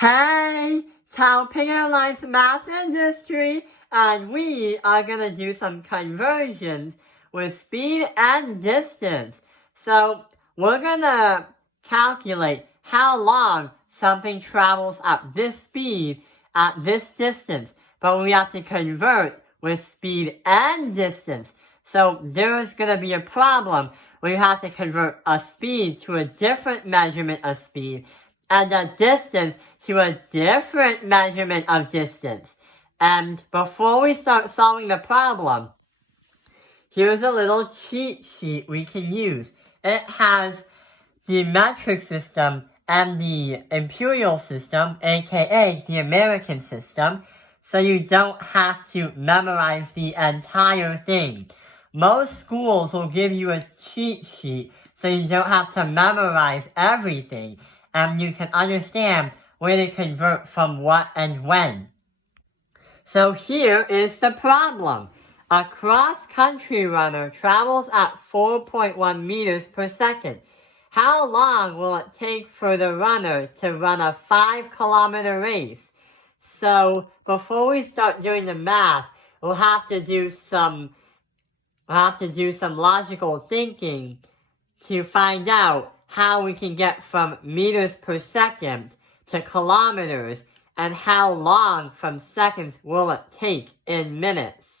Hey, Taoping Airlines Math Industry, and we are gonna do some conversions with speed and distance. So we're gonna calculate how long something travels at this speed at this distance, but we have to convert with speed and distance. So there's gonna be a problem where you have to convert a speed to a different measurement of speed and a distance to a different measurement of distance. And before we start solving the problem, here's a little cheat sheet we can use. It has the metric system and the imperial system, aka the American system, so you don't have to memorize the entire thing. Most schools will give you a cheat sheet so you don't have to memorize everything, and you can understand where to convert from what and when. So here is the problem. A cross-country runner travels at 4.1 meters per second. How long will it take for the runner to run a 5-kilometer race? So before we start doing the math, we'll have to do some logical thinking to find out how we can get from meters per second to kilometers, and how long from seconds will it take in minutes.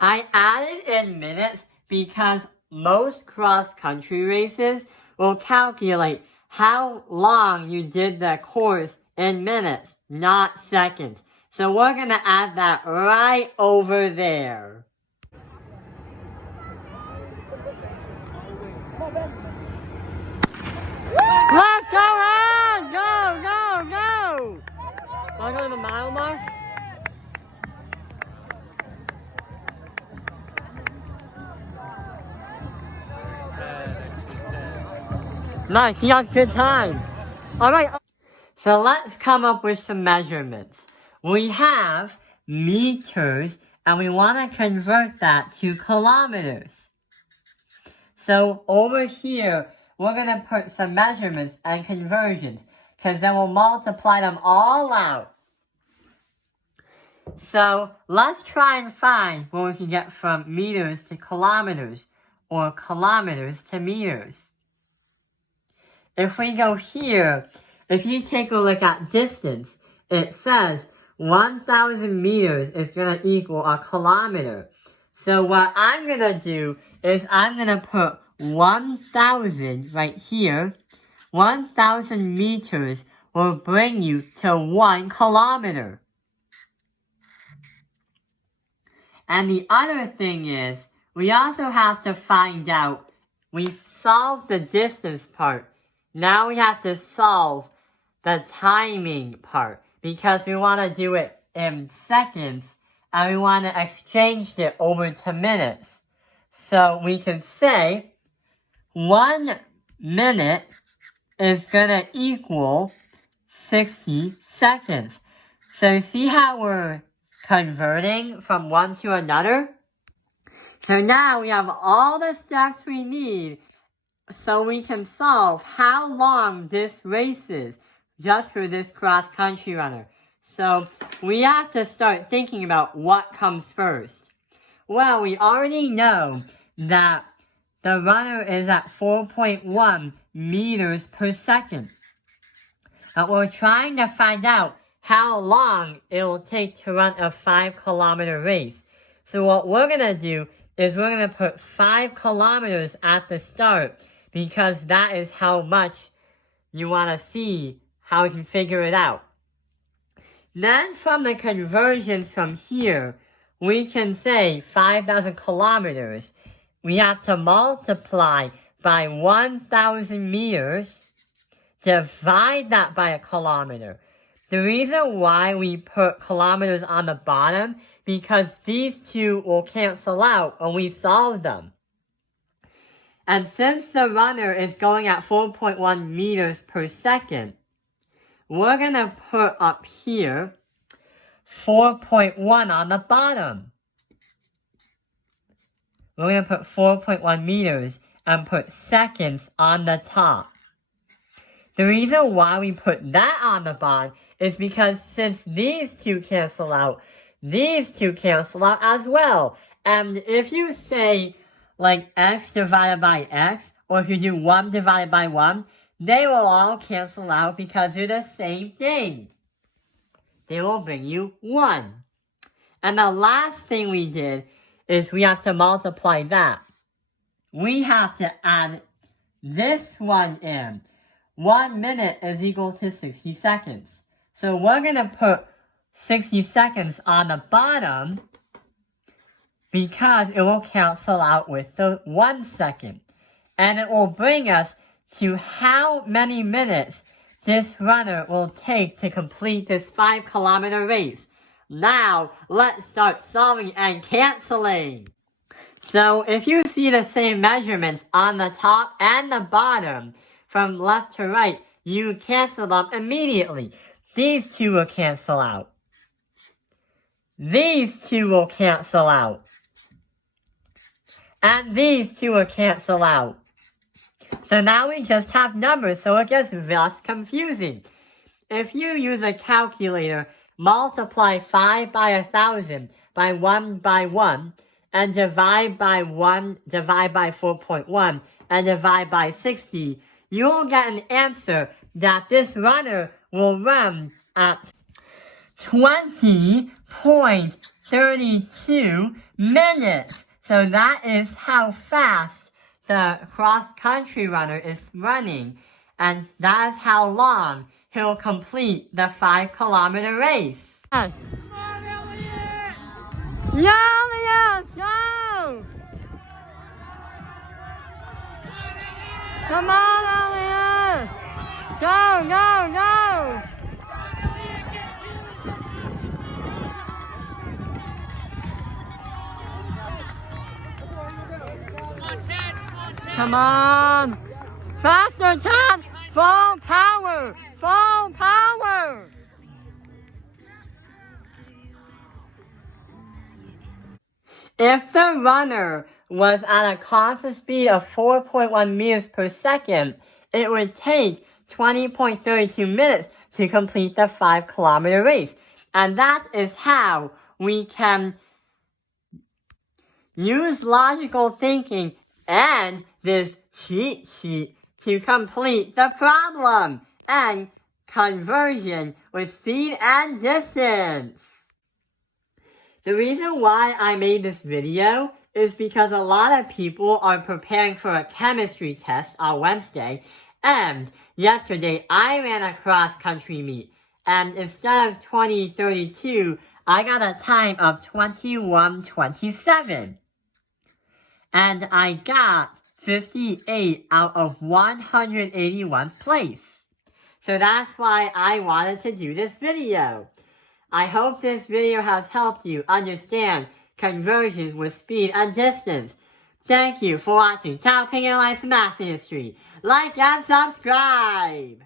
I added in minutes because most cross-country races will calculate how long you did the course in minutes, not seconds. So we're going to add that right over there. Let's go on! Go, go, go! Want to go to the mile mark? Nice, you got good time. Alright, so let's come up with some measurements. We have meters, and we want to convert that to kilometers. So over here, we're going to put some measurements and conversions, because then we'll multiply them all out. So let's try and find where we can get from meters to kilometers, or kilometers to meters. If we go here, if you take a look at distance, it says 1,000 meters is going to equal a kilometer. So what I'm going to do is I'm going to put 1,000 right here. 1,000 meters will bring you to 1 kilometer. And the other thing is, we also have to find out, we've solved the distance part. Now we have to solve the timing part, because we want to do it in seconds, and we want to exchange it over to minutes. So we can say 1 minute is going to equal 60 seconds. So you see how we're converting from one to another? So now we have all the steps we need so we can solve how long this race is just for this cross-country runner. So we have to start thinking about what comes first. Well, we already know that the runner is at 4.1 meters per second. But we're trying to find out how long it will take to run a 5-kilometer race. So what we're going to do is we're going to put 5 kilometers at the start, because that is how much you want to see how we can figure it out. Then from the conversions from here, we can say 5,000 kilometers. We have to multiply by 1,000 meters, divide that by a kilometer. The reason why we put kilometers on the bottom, because these two will cancel out when we solve them. And since the runner is going at 4.1 meters per second, we're going to put up here 4.1 on the bottom. We're going to put 4.1 meters and put seconds on the top. The reason why we put that on the bottom is because since these two cancel out, these two cancel out as well. And if you say, like, x divided by x, or if you do 1 divided by 1, they will all cancel out because they're the same thing. They will bring you 1. And the last thing we did is we have to multiply that. We have to add this one in. 1 minute is equal to 60 seconds. So we're going to put 60 seconds on the bottom because it will cancel out with the 1 second. And it will bring us to how many minutes this runner will take to complete this 5-kilometer race. Now, let's start solving and canceling. So, if you see the same measurements on the top and the bottom, from left to right, you cancel them immediately. These two will cancel out. These two will cancel out. And these two will cancel out. So now we just have numbers, so it gets less confusing. If you use a calculator, multiply 5 by 1,000 by 1 by 1, and divide by 1, divide by 4.1, and divide by 60, you'll get an answer that this runner will run at 20.32 minutes. So that is how fast the cross-country runner is running, and that is how long he'll complete the 5-kilometer race. Yes. Elliot, go! Come on, Elliot! Go, go, go! Come on! Faster, Chad! Full power! Full power! If the runner was at a constant speed of 4.1 meters per second, it would take 20.32 minutes to complete the 5-kilometer race. And that is how we can use logical thinking and this cheat sheet to complete the problem and conversion with speed and distance. The reason why I made this video is because a lot of people are preparing for a chemistry test on Wednesday, and yesterday I ran a cross-country meet, and instead of 20:32, I got a time of 21:27. And I got 58 out of 181th place. So that's why I wanted to do this video. I hope this video has helped you understand conversion with speed and distance. Thank you for watching Chao Ping Airlines Math Industry. Like and subscribe!